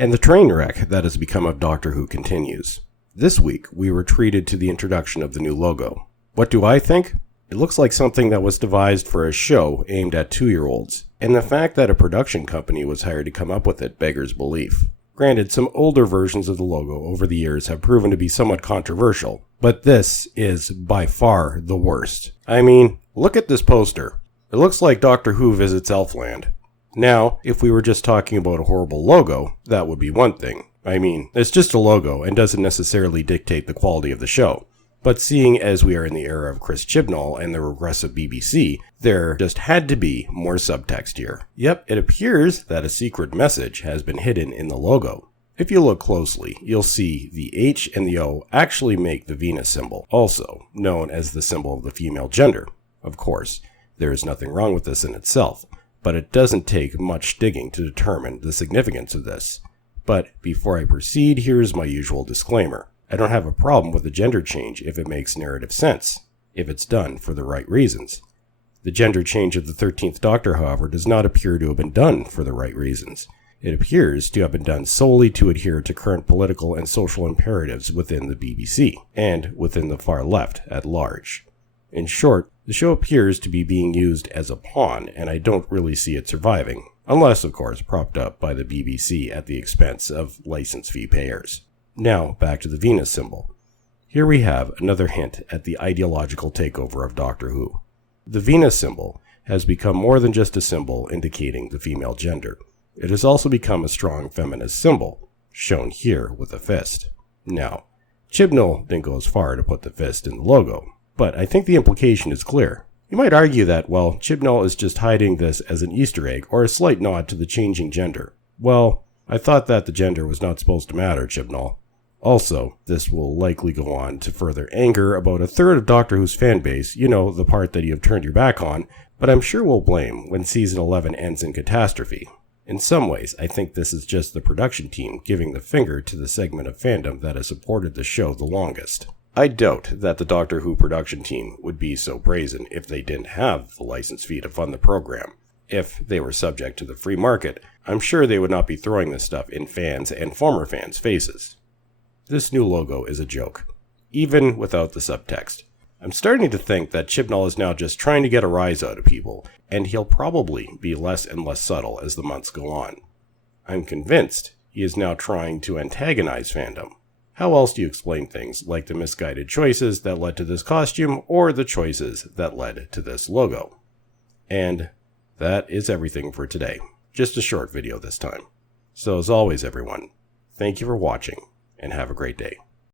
And the train wreck that has become of Doctor Who continues. This week, we were treated to the introduction of the new logo. What do I think? It looks like something that was devised for a show aimed at 2-year-olds, and the fact that a production company was hired to come up with it beggars belief. Granted, some older versions of the logo over the years have proven to be somewhat controversial, but this is by far the worst. I mean, look at this poster. It looks like Doctor Who visits Elfland. Now, if we were just talking about a horrible logo, that would be one thing. I mean, it's just a logo and doesn't necessarily dictate the quality of the show. But seeing as we are in the era of Chris Chibnall and the regressive BBC, there just had to be more subtext here. Yep, it appears that a secret message has been hidden in the logo. If you look closely, you'll see the H and the O actually make the Venus symbol, also known as the symbol of the female gender. Of course, there is nothing wrong with this in itself, but it doesn't take much digging to determine the significance of this. But before I proceed, here's my usual disclaimer. I don't have a problem with a gender change if it makes narrative sense, if it's done for the right reasons. The gender change of the 13th Doctor, however, does not appear to have been done for the right reasons. It appears to have been done solely to adhere to current political and social imperatives within the BBC, and within the far left at large. In short, the show appears to be being used as a pawn, and I don't really see it surviving, unless, of course, propped up by the BBC at the expense of license fee payers. Now, back to the Venus symbol. Here we have another hint at the ideological takeover of Doctor Who. The Venus symbol has become more than just a symbol indicating the female gender. It has also become a strong feminist symbol, shown here with a fist. Now, Chibnall didn't go as far to put the fist in the logo, but I think the implication is clear. You might argue that, well, Chibnall is just hiding this as an Easter egg or a slight nod to the changing gender. Well, I thought that the gender was not supposed to matter, Chibnall. Also, this will likely go on to further anger about a third of Doctor Who's fanbase, you know, the part that you have turned your back on, but I'm sure we'll blame when season 11 ends in catastrophe. In some ways, I think this is just the production team giving the finger to the segment of fandom that has supported the show the longest. I doubt that the Doctor Who production team would be so brazen if they didn't have the license fee to fund the program. If they were subject to the free market, I'm sure they would not be throwing this stuff in fans' and former fans' faces. This new logo is a joke, even without the subtext. I'm starting to think that Chibnall is now just trying to get a rise out of people, and he'll probably be less and less subtle as the months go on. I'm convinced he is now trying to antagonize fandom. How else do you explain things like the misguided choices that led to this costume, or the choices that led to this logo? And that is everything for today. Just a short video this time. So as always, everyone, thank you for watching, and have a great day.